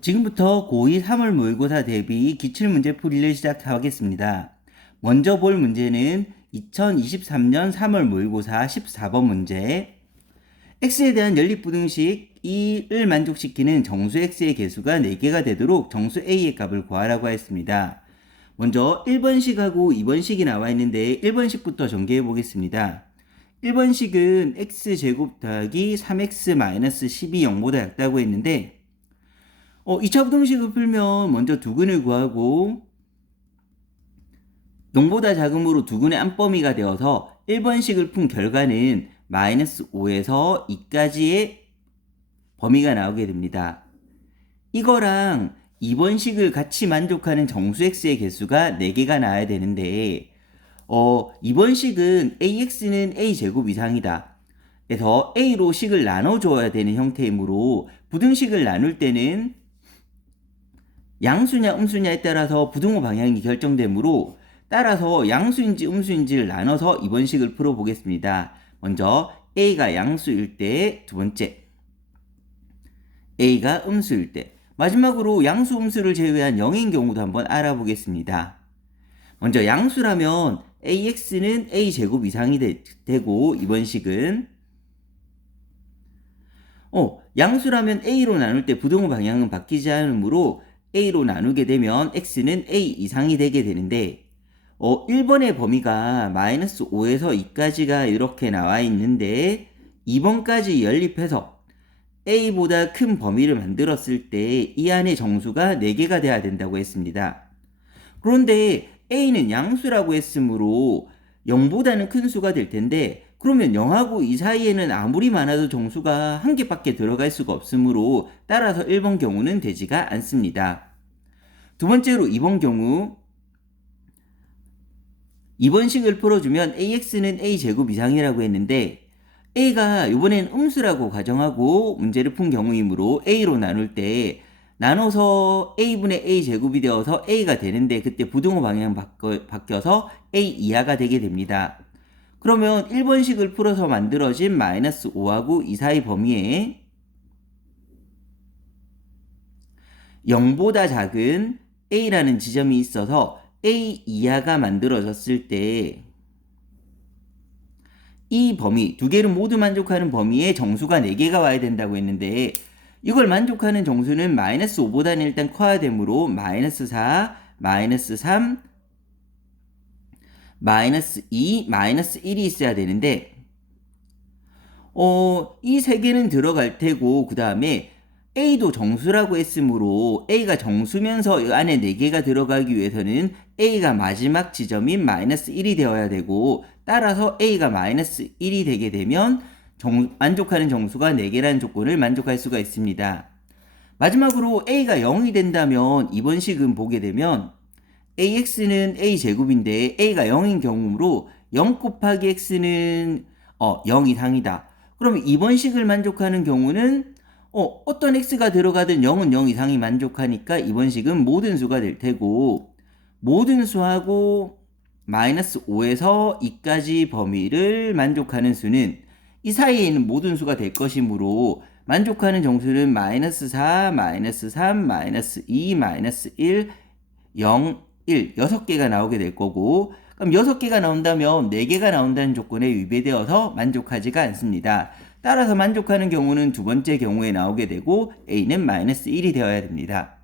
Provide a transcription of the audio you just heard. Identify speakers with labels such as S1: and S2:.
S1: 지금부터 고2 3월 모의고사 대비 기출문제 풀이를 시작하겠습니다. 먼저 볼 문제는 2023년 3월 모의고사 14번 문제. x에 대한 연립부등식 2를 만족시키는 정수 x의 개수가 4개가 되도록 정수 a의 값을 구하라고 했습니다. 먼저 1번식하고 2번식이 나와 있는데 1번식부터 전개해 보겠습니다. 1번식은 x제곱 더하기 3x-12 0보다 작다고 했는데 어, 2차 부등식을 풀면 먼저 두근을 구하고 0보다 작음으로 두근의 안범위가 되어서 1번식을 푼 결과는 마이너스 5에서 2까지의 범위가 나오게 됩니다. 이거랑 2번식을 같이 만족하는 정수 x의 개수가 4개가 나와야 되는데 어, 2번식은 ax는 a제곱 이상이다. 그래서 a로 식을 나눠줘야 되는 형태이므로 부등식을 나눌 때는 양수냐 음수냐에 따라서 부등호 방향이 결정되므로 따라서 양수인지 음수인지를 나눠서 이번 식을 풀어보겠습니다. 먼저 a가 양수일 때 두 번째 a가 음수일 때 마지막으로 양수 음수를 제외한 0인 경우도 한번 알아보겠습니다. 먼저 양수라면 ax는 a제곱 이상이 되, 고 이번 식은 어, 양수라면 a로 나눌 때 부등호 방향은 바뀌지 않으므로 a로 나누게 되면 x는 a 이상이 되게 되는데 어, 1번의 범위가 마이너스 5에서 2까지가 이렇게 나와 있는데 2번까지 연립해서 a보다 큰 범위를 만들었을 때 이 안에 정수가 4개가 돼야 된다고 했습니다. 그런데 a는 양수라고 했으므로 0보다는 큰 수가 될 텐데 그러면 0하고 2 사이에는 아무리 많아도 정수가 한 개밖에 들어갈 수가 없으므로 따라서 1번 경우는 되지가 않습니다. 두 번째로 2번 경우 2번 식을 풀어주면 ax는 a제곱 이상이라고 했는데 a가 이번엔 음수라고 가정하고 문제를 푼 경우이므로 a로 나눌 때 나눠서 a분의 a제곱이 되어서 a가 되는데 그때 부등호 방향 바뀌어서 a 이하가 되게 됩니다. 그러면 1번식을 풀어서 만들어진 마이너스 5하고 2 사이 범위에 0보다 작은 a라는 지점이 있어서 a 이하가 만들어졌을 때 이 범위, 두 개를 모두 만족하는 범위에 정수가 4개가 와야 된다고 했는데 이걸 만족하는 정수는 마이너스 5보다는 일단 커야 되므로 마이너스 4, 마이너스 3, 마이너스 2, 마이너스 1이 있어야 되는데 어, 이 세 개는 들어갈 테고 그 다음에 A도 정수라고 했으므로 A가 정수면서 이 안에 4개가 들어가기 위해서는 A가 마지막 지점인 마이너스 1이 되어야 되고 따라서 A가 마이너스 1이 되게 되면 정, 만족하는 정수가 4개라는 조건을 만족할 수가 있습니다. 마지막으로 A가 0이 된다면 이번 식은 보게 되면 AX는 A제곱인데 A가 0인 경우로 0 곱하기 X는 어, 0 이상이다. 그럼 이번 식을 만족하는 경우는 어, 어떤 x가 들어가든 0은 0 이상이 만족하니까 이번 식은 모든 수가 될 테고 모든 수하고 마이너스 5에서 2까지 범위를 만족하는 수는 이 사이에 있는 모든 수가 될 것이므로 만족하는 정수는 마이너스 4, 마이너스 3, 마이너스 2, 마이너스 1, 0, 1, 6개가 나오게 될 거고 그럼 6개가 나온다면 4개가 나온다는 조건에 위배되어서 만족하지가 않습니다. 따라서 만족하는 경우는 두 번째 경우에 나오게 되고 a는 마이너스 1이 되어야 됩니다.